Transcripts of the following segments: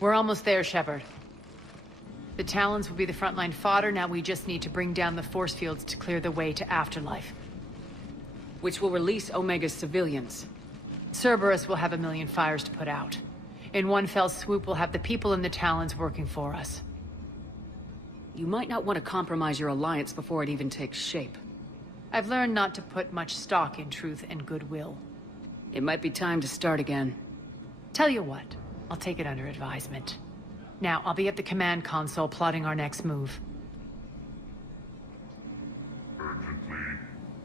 We're almost there, Shepard. The Talons will be the frontline fodder, now we just need to bring down the force fields to clear the way to Afterlife. Which will release Omega's civilians. Cerberus will have a million fires to put out. In one fell swoop, we'll have the people in the Talons working for us. You might not want to compromise your alliance before it even takes shape. I've learned not to put much stock in truth and goodwill. It might be time to start again. Tell you what, I'll take it under advisement. Now, I'll be at the command console plotting our next move. Urgently,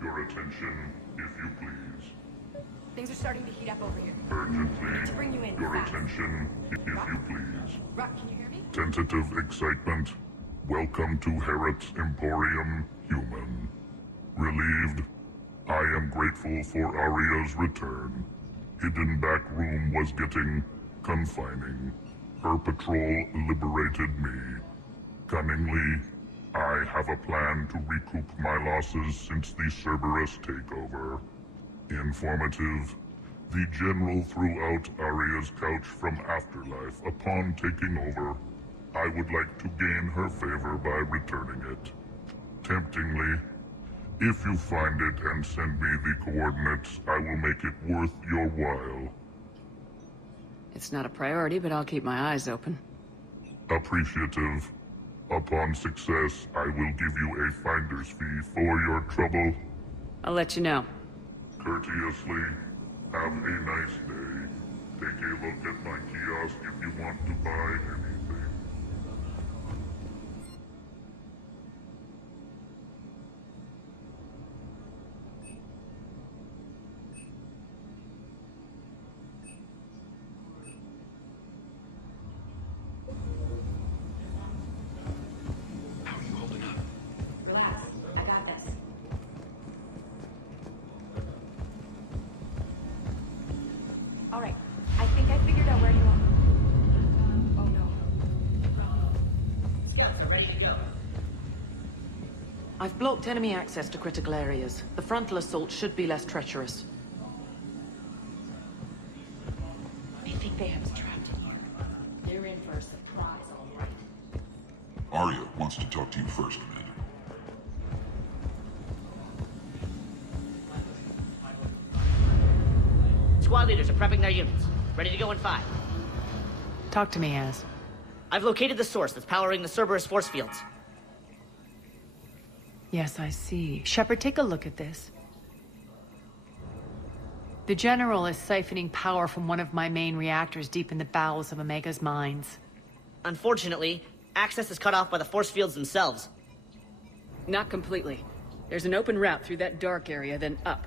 your attention, if you please. Things are starting to heat up over here. Urgently, Bring you in, your fast. attention, if you please. Rock, can you hear me? Tentative excitement. Welcome to Herod's Emporium, human. Relieved. I am grateful for Aria's return. Hidden back room was getting confining. Her patrol liberated me. Cunningly, I have a plan to recoup my losses since the Cerberus takeover. Informative. The General threw out Aria's couch from Afterlife upon taking over. I would like to gain her favor by returning it. Temptingly, if you find it and send me the coordinates, I will make it worth your while. It's not a priority, but I'll keep my eyes open. Appreciative. Upon success, I will give you a finder's fee for your trouble. I'll let you know. Courteously, have a nice day. Take a look at my kiosk if you want to buy anything. Relax. I got this. All right. I think I figured out where you are. Oh no. Scouts are ready to go. I've blocked enemy access to critical areas. The frontal assault should be less treacherous. I think they have us trapped here. They're in for a surprise, all right. Arya wants to talk to you first, Commander. Squad leaders are prepping their units. Ready to go in 5. Talk to me, Az. I've located the source that's powering the Cerberus force fields. Yes, I see. Shepard, take a look at this. The General is siphoning power from one of my main reactors deep in the bowels of Omega's mines. Unfortunately, access is cut off by the force fields themselves. Not completely. There's an open route through that dark area, then up.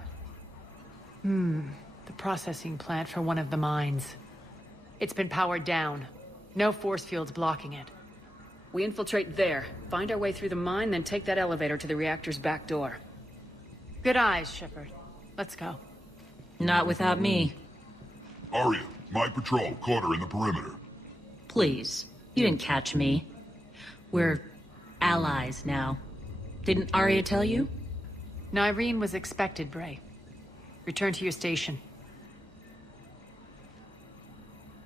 The processing plant for one of the mines. It's been powered down. No force fields blocking it. We infiltrate there, find our way through the mine, then take that elevator to the reactor's back door. Good eyes, Shepard. Let's go. Not without me. Arya, my patrol caught her in the perimeter. Please. You didn't catch me. We're allies now. Didn't Arya tell you? Nyreen was expected, Bray. Return to your station.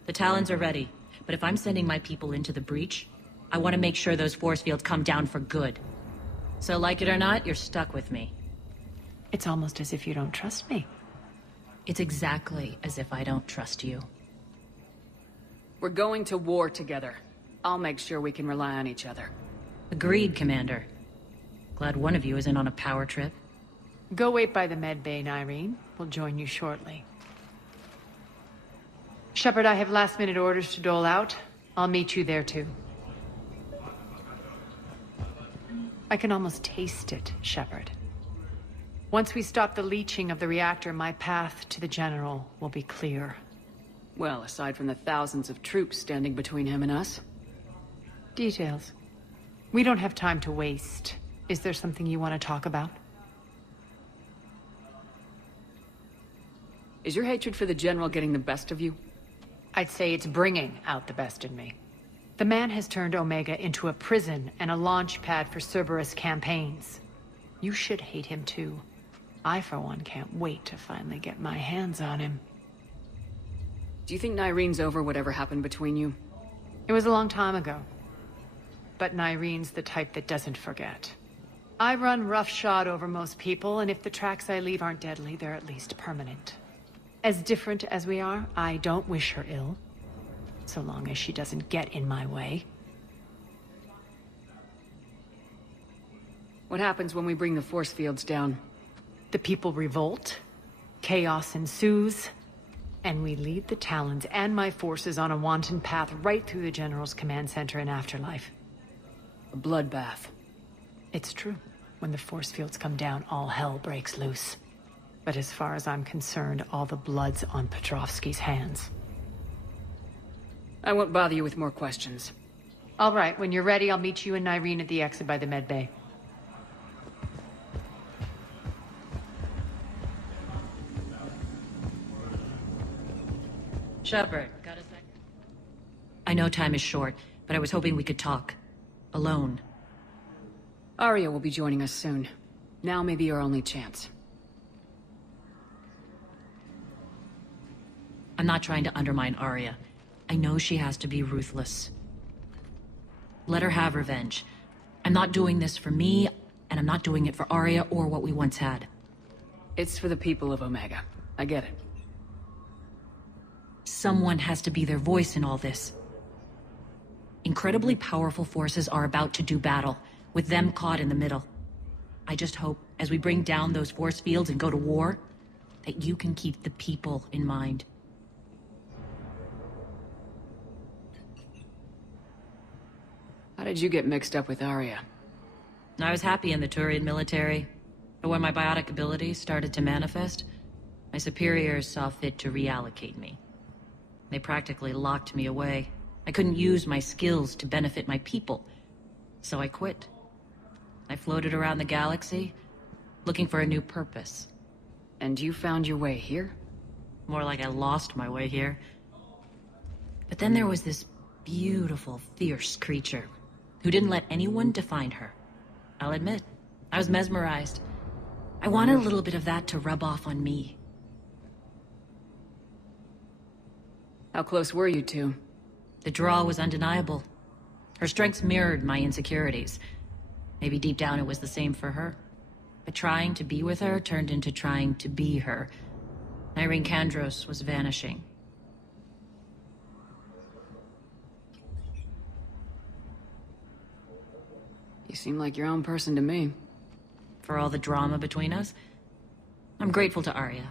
The Talons are ready, but if I'm sending my people into the breach, I want to make sure those force fields come down for good. So like it or not, you're stuck with me. It's almost as if you don't trust me. It's exactly as if I don't trust you. We're going to war together. I'll make sure we can rely on each other. Agreed, Commander. Glad one of you isn't on a power trip. Go wait by the med bay, Nyreen. We'll join you shortly. Shepard, I have last-minute orders to dole out. I'll meet you there, too. I can almost taste it, Shepard. Once we stop the leaching of the reactor, my path to the General will be clear. Well, aside from the thousands of troops standing between him and us. Details. We don't have time to waste. Is there something you want to talk about? Is your hatred for the General getting the best of you? I'd say it's bringing out the best in me. The man has turned Omega into a prison and a launch pad for Cerberus campaigns. You should hate him too. I, for one, can't wait to finally get my hands on him. Do you think Nyrene's over whatever happened between you? It was a long time ago. But Nyrene's the type that doesn't forget. I run roughshod over most people, and if the tracks I leave aren't deadly, they're at least permanent. As different as we are, I don't wish her ill. So long as she doesn't get in my way. What happens when we bring the force fields down? The people revolt, chaos ensues, and we lead the Talons and my forces on a wanton path right through the General's command center and afterlife. A bloodbath. It's true. When the force fields come down, all hell breaks loose. But as far as I'm concerned, all the blood's on Petrovsky's hands. I won't bother you with more questions. All right, when you're ready, I'll meet you and Nyrene at the exit by the med bay. Shepard, got a sec? I know time is short, but I was hoping we could talk. Alone. Arya will be joining us soon. Now may be your only chance. I'm not trying to undermine Arya. I know she has to be ruthless. Let her have revenge. I'm not doing this for me, and I'm not doing it for Arya or what we once had. It's for the people of Omega. I get it. Someone has to be their voice in all this. Incredibly powerful forces are about to do battle, with them caught in the middle. I just hope, as we bring down those force fields and go to war, that you can keep the people in mind. How did you get mixed up with Arya? I was happy in the Turian military, but when my biotic abilities started to manifest, my superiors saw fit to reallocate me. They practically locked me away. I couldn't use my skills to benefit my people, so I quit. I floated around the galaxy, looking for a new purpose. And you found your way here? More like I lost my way here. But then there was this beautiful, fierce creature who didn't let anyone define her. I'll admit, I was mesmerized. I wanted a little bit of that to rub off on me. How close were you two? The draw was undeniable. Her strengths mirrored my insecurities. Maybe deep down it was the same for her. But trying to be with her turned into trying to be her. Irene Kandros was vanishing. You seem like your own person to me. For all the drama between us, I'm grateful to Arya.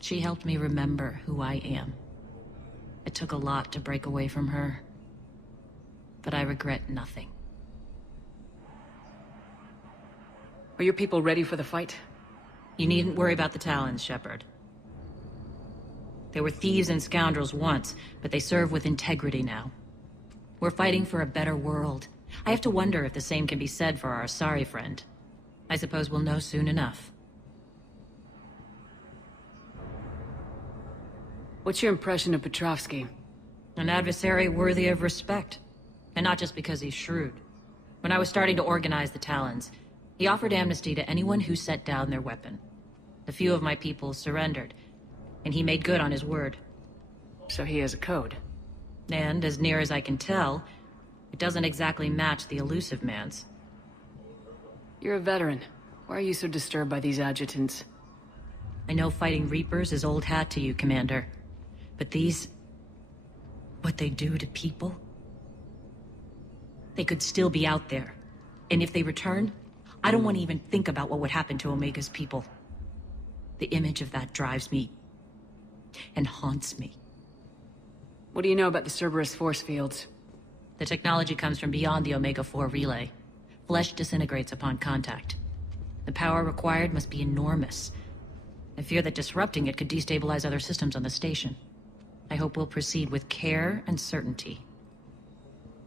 She helped me remember who I am. It took a lot to break away from her, but I regret nothing. Are your people ready for the fight? You needn't worry about the Talons, Shepard. They were thieves and scoundrels once, but they serve with integrity now. We're fighting for a better world. I have to wonder if the same can be said for our Asari friend. I suppose we'll know soon enough. What's your impression of Petrovsky? An adversary worthy of respect. And not just because he's shrewd. When I was starting to organize the Talons, he offered amnesty to anyone who set down their weapon. A few of my people surrendered, and he made good on his word. So he has a code. And, as near as I can tell, it doesn't exactly match the elusive man's. You're a veteran. Why are you so disturbed by these adjutants? I know fighting Reapers is old hat to you, Commander. But these... what they do to people? They could still be out there. And if they return, I don't want to even think about what would happen to Omega's people. The image of that drives me... and haunts me. What do you know about the Cerberus force fields? The technology comes from beyond the Omega-4 relay. Flesh disintegrates upon contact. The power required must be enormous. I fear that disrupting it could destabilize other systems on the station. I hope we'll proceed with care and certainty.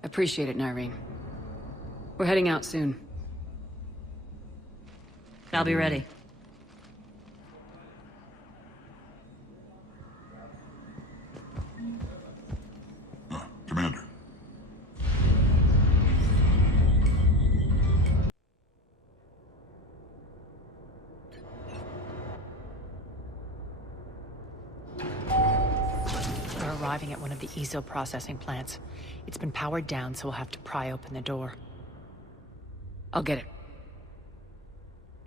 Appreciate it, Nyrene. We're heading out soon. I'll be ready. Commander. arriving at one of the ESO processing plants. It's been powered down, so we'll have to pry open the door. I'll get it.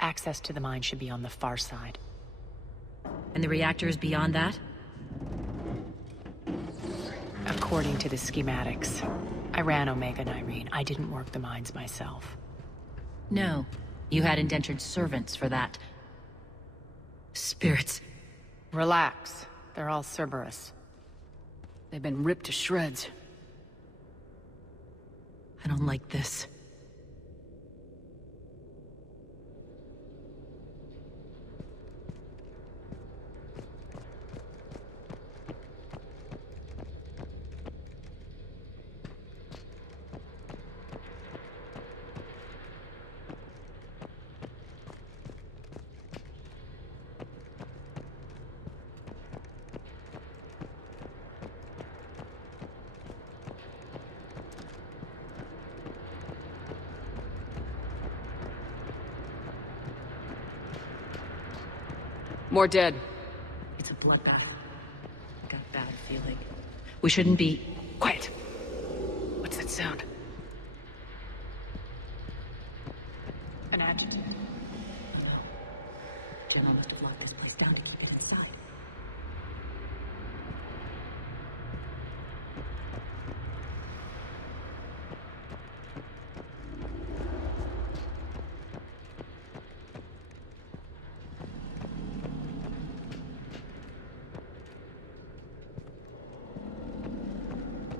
Access to the mine should be on the far side. And the reactor is beyond that? According to the schematics. I ran Omega, Nyreen. I didn't work the mines myself. No. You had indentured servants for that. Spirits. Relax. They're all Cerberus. They've been ripped to shreds. I don't like this. More dead. It's a bloodbath. I got a bad feeling. We shouldn't be... Quiet! What's that sound? An adjutant. Gemma must have locked this place down to keep it inside.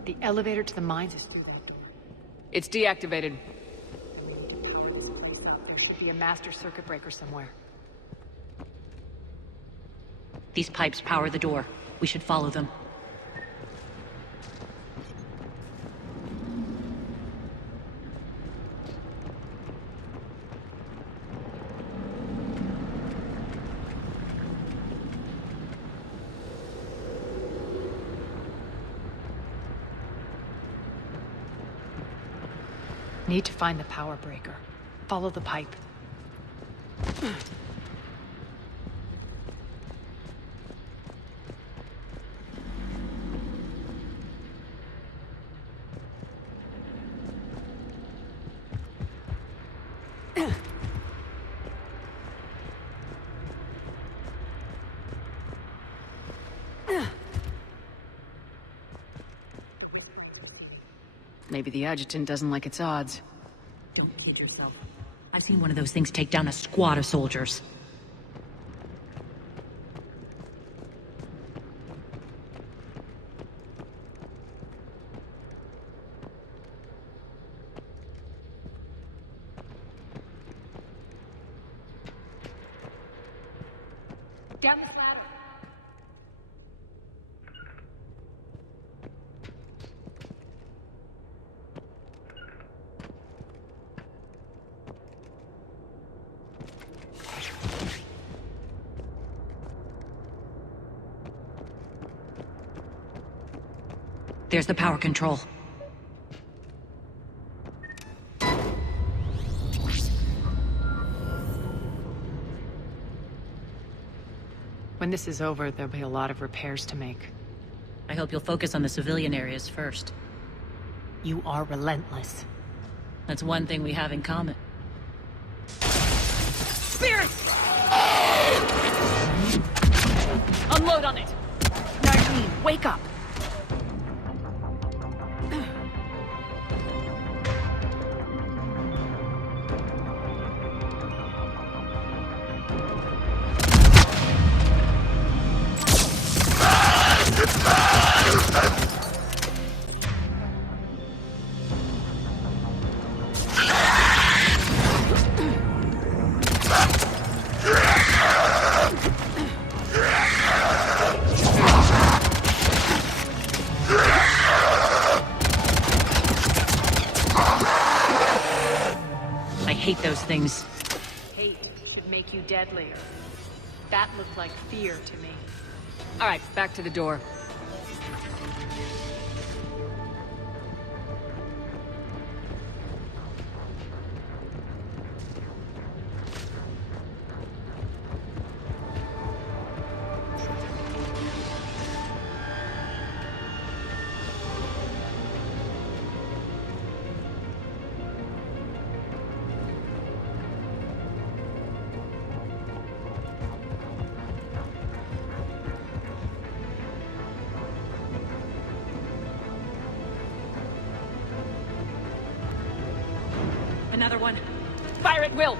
The elevator to the mines is through that door. It's deactivated. We need to power this place up. There should be a master circuit breaker somewhere. These pipes power the door. We should follow them. Need to find the power breaker. Follow the pipe. Maybe the adjutant doesn't like its odds. Don't kid yourself. I've seen one of those things take down a squad of soldiers. Down this ladder. There's the power control. When this is over, there'll be a lot of repairs to make. I hope you'll focus on the civilian areas first. You are relentless. That's one thing we have in common. Spirits! Unload on it! Nyreen, wake up! I hate those things. Hate should make you deadlier. That looked like fear to me. All right, back to the door. another one. Fire at will!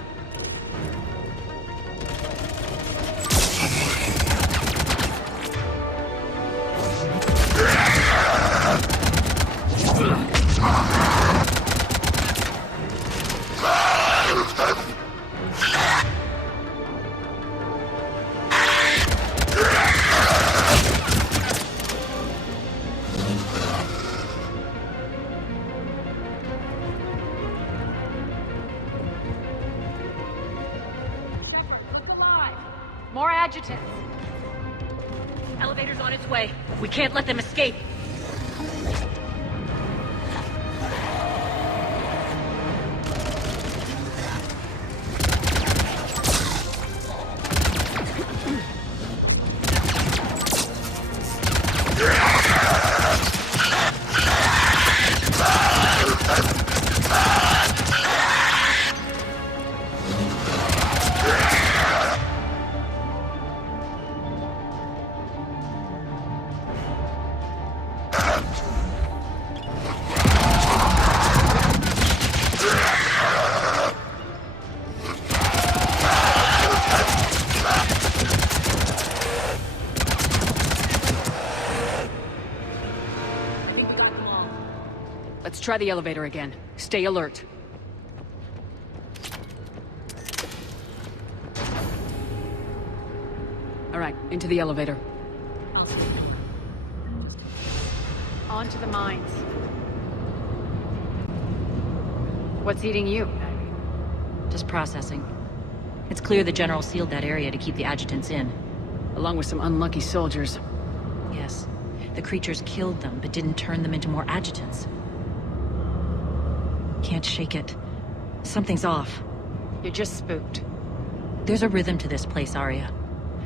More adjutants. Elevator's on its way. We can't let them escape. Let's try the elevator again. Stay alert. All right, into the elevator. On to the mines. What's eating you? Just processing. It's clear the General sealed that area to keep the adjutants in. Along with some unlucky soldiers. Yes. The creatures killed them, but didn't turn them into more adjutants. Can't shake it. Something's off. You're just spooked. There's a rhythm to this place, Arya.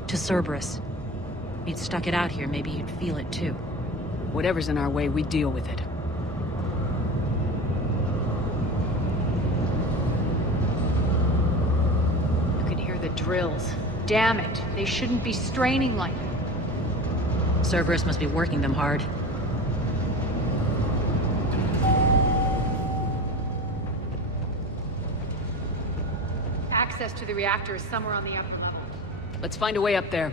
To Cerberus. If you'd stuck it out here, maybe you'd feel it too. Whatever's in our way, we deal with it. You can hear the drills. Damn it. They shouldn't be straining like that. Cerberus must be working them hard. Access to the reactor is somewhere on the upper level. Let's find a way up there.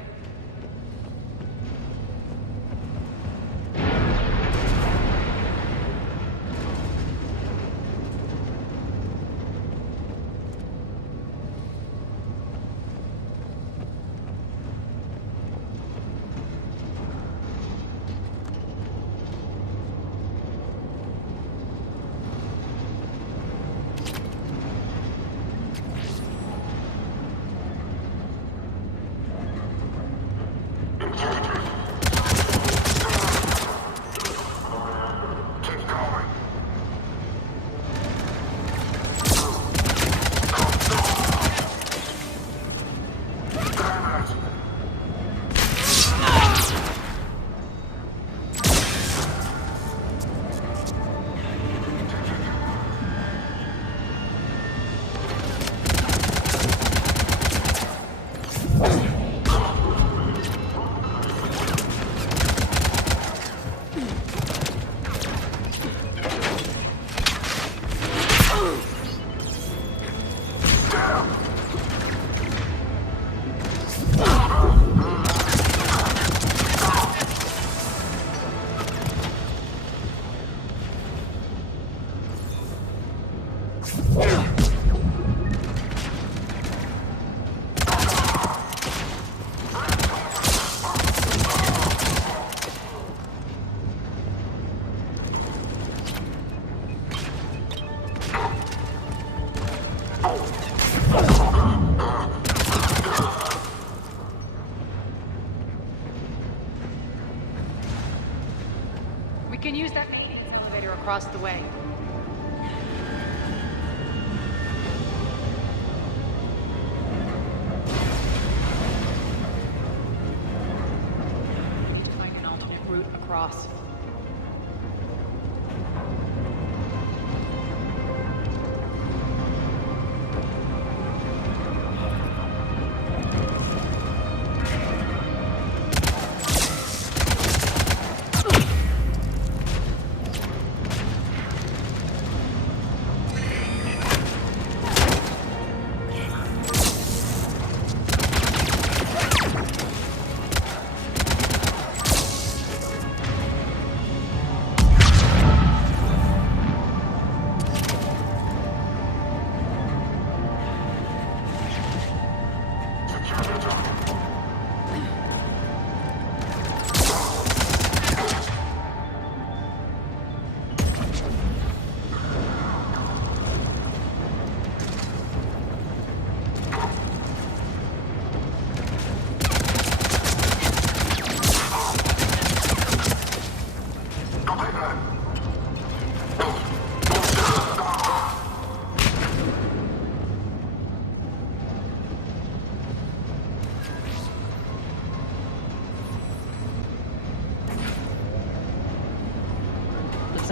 We can use that main elevator across the way. Find an alternate route across.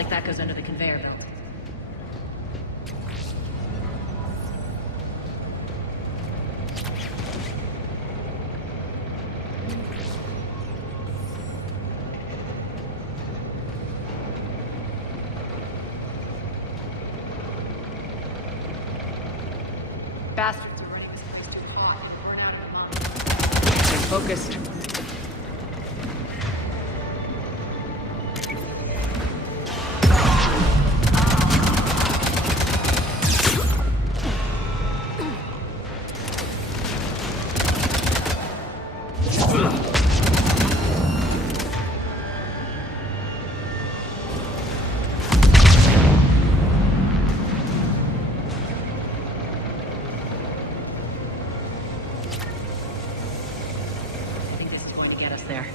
guess that goes under the conveyor belt. Bastards are running this place too hot. We're out of ammo. Stay focused. I think this is going to get us there.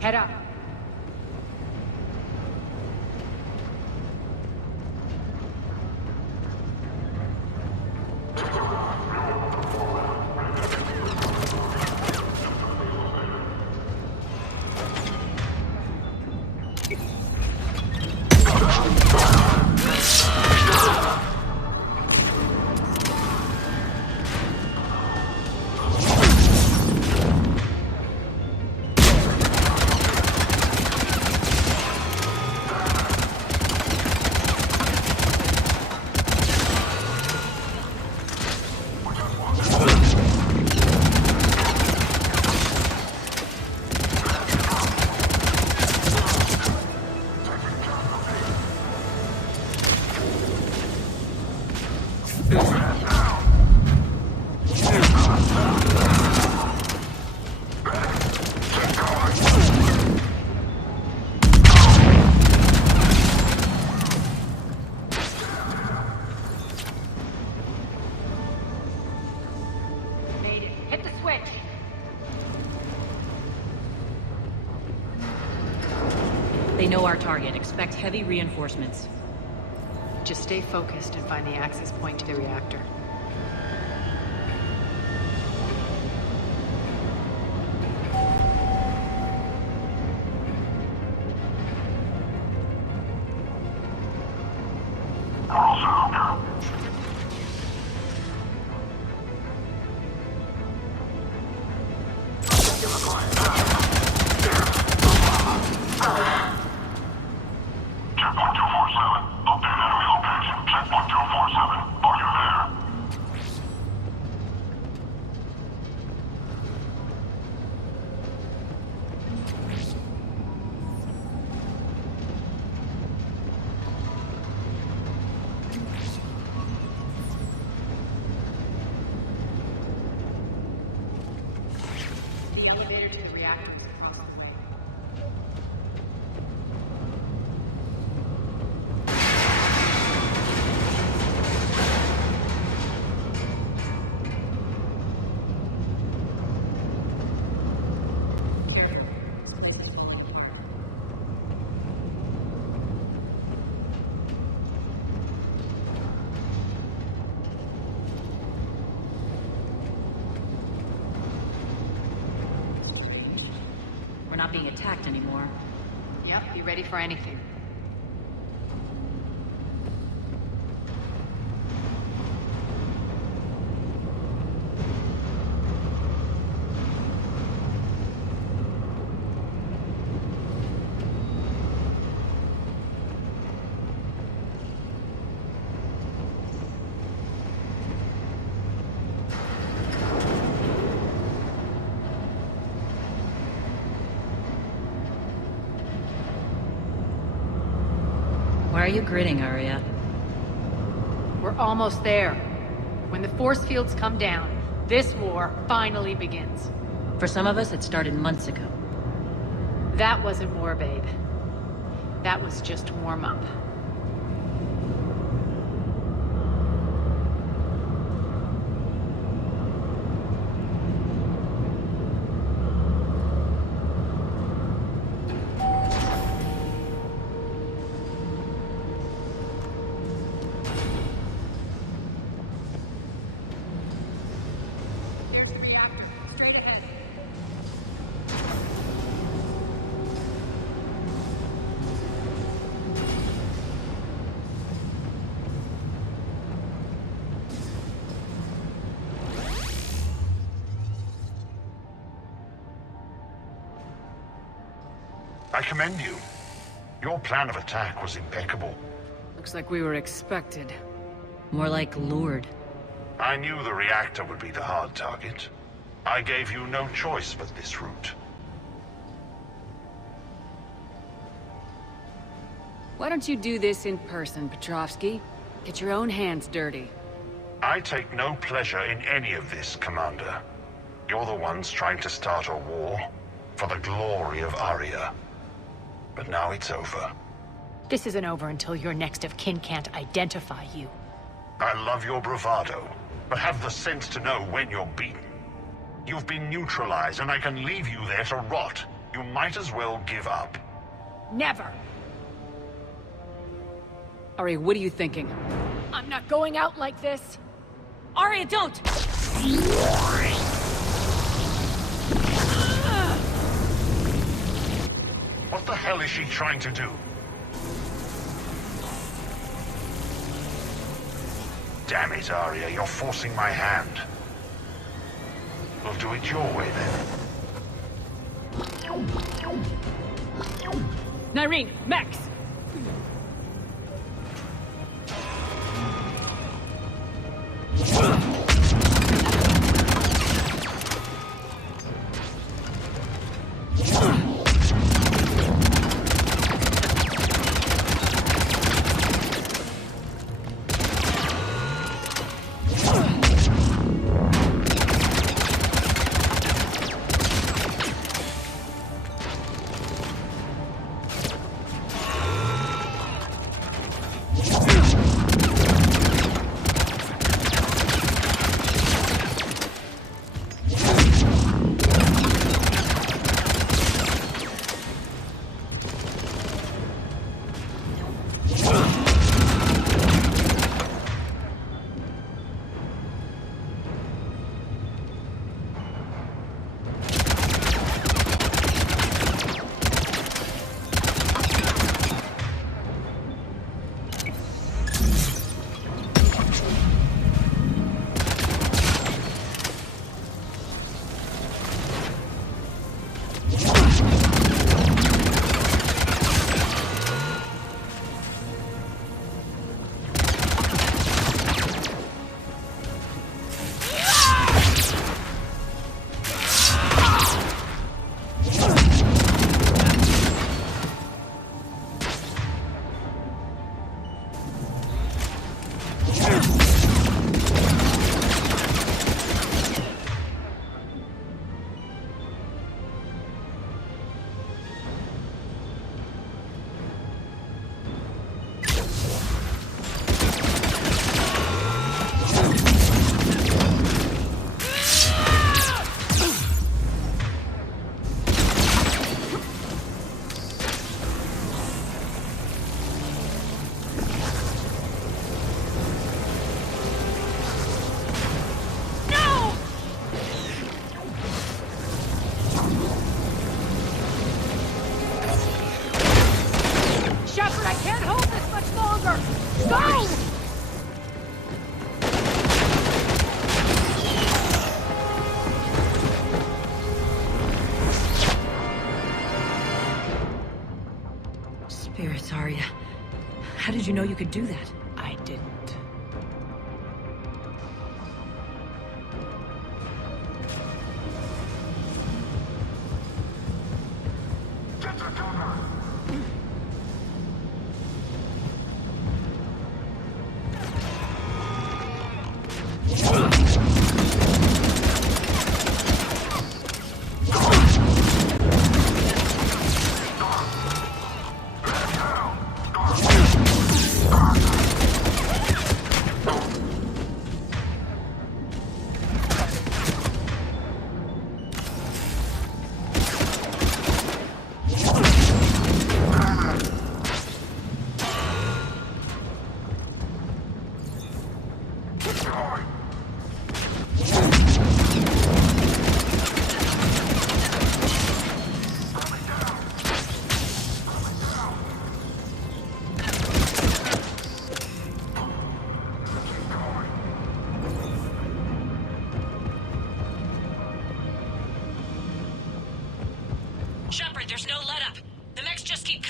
Head up. Made it. Hit the switch. They know our target. Expect heavy reinforcements. Just stay focused and find the access point to the reactor. Checkpoint 247. Update enemy location. Checkpoint 247. Are you there? The elevator to the reactor is across the way. We're not being attacked anymore. Yep, be ready for anything. Why are you grinning, Arya? We're almost there. When the force fields come down, this war finally begins. For some of us, it started months ago. That wasn't war, babe. That was just warm-up. I commend you. Your plan of attack was impeccable. Looks like we were expected. More like lured. I knew the reactor would be the hard target. I gave you no choice but this route. Why don't you do this in person, Petrovsky? Get your own hands dirty. I take no pleasure in any of this, Commander. You're the ones trying to start a war for the glory of Aria. But now it's over. This isn't over until your next of kin can't identify you. I love your bravado, but have the sense to know when you're beaten. You've been neutralized, and I can leave you there to rot. You might as well give up. Never! Ari, what are you thinking? I'm not going out like this! Arya, don't! What the hell is she trying to do? Damn it, Arya, you're forcing my hand. We'll do it your way, then. Nyreen, Max! Spirits, Arya. How did you know you could do that? I didn't.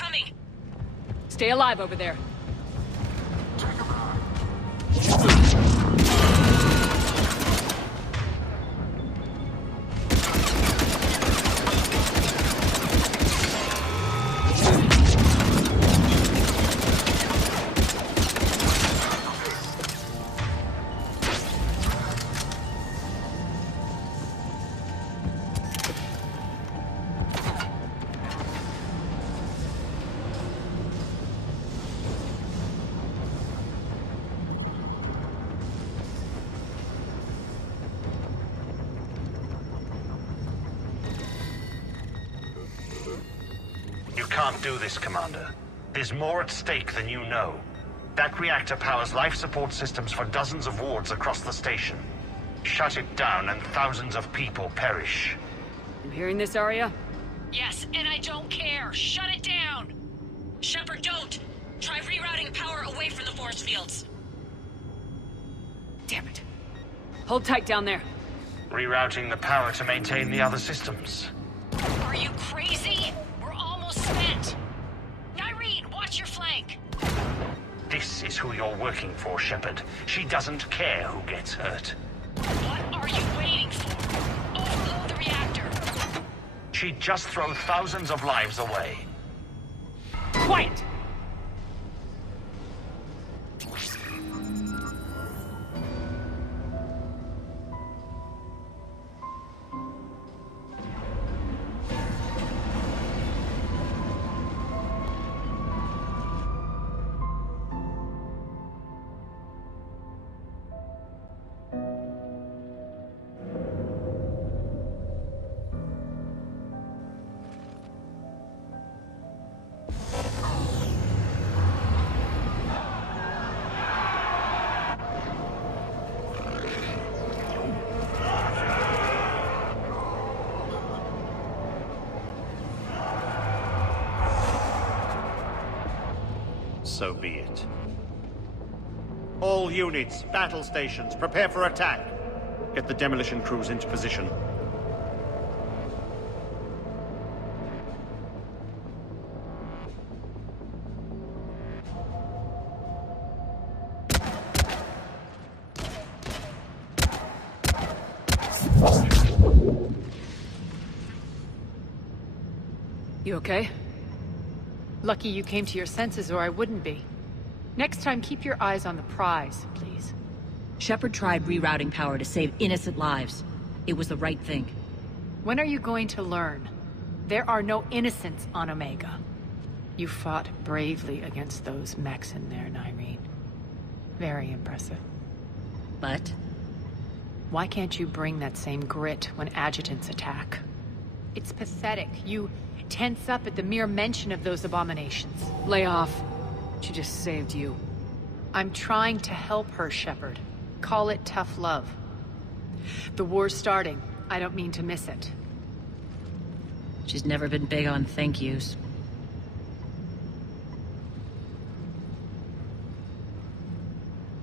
coming! Stay alive over there. You can't do this, Commander. There's more at stake than you know. That reactor powers life support systems for dozens of wards across the station. Shut it down and thousands of people perish. You hearing this, Arya? Yes, and I don't care. Shut it down! Shepard, don't! Try rerouting power away from the force fields. Damn it. Hold tight down there. Rerouting the power to maintain the other systems. Are you crazy? We're almost spent. Nyreen, watch your flank. This is who you're working for, Shepard. She doesn't care who gets hurt. What are you waiting for? Overload the reactor. She'd just throw thousands of lives away. Quiet! So be it. All units, battle stations, prepare for attack. Get the demolition crews into position. You okay? Lucky you came to your senses, or I wouldn't be. Next time, keep your eyes on the prize, please. Shepard tried rerouting power to save innocent lives. It was the right thing. When are you going to learn? There are no innocents on Omega. You fought bravely against those mechs in there, Nyreen. Very impressive. But? Why can't you bring that same grit when adjutants attack? It's pathetic. You tense up at the mere mention of those abominations. Lay off. She just saved you. I'm trying to help her, Shepard. Call it tough love. The war's starting. I don't mean to miss it. She's never been big on thank yous.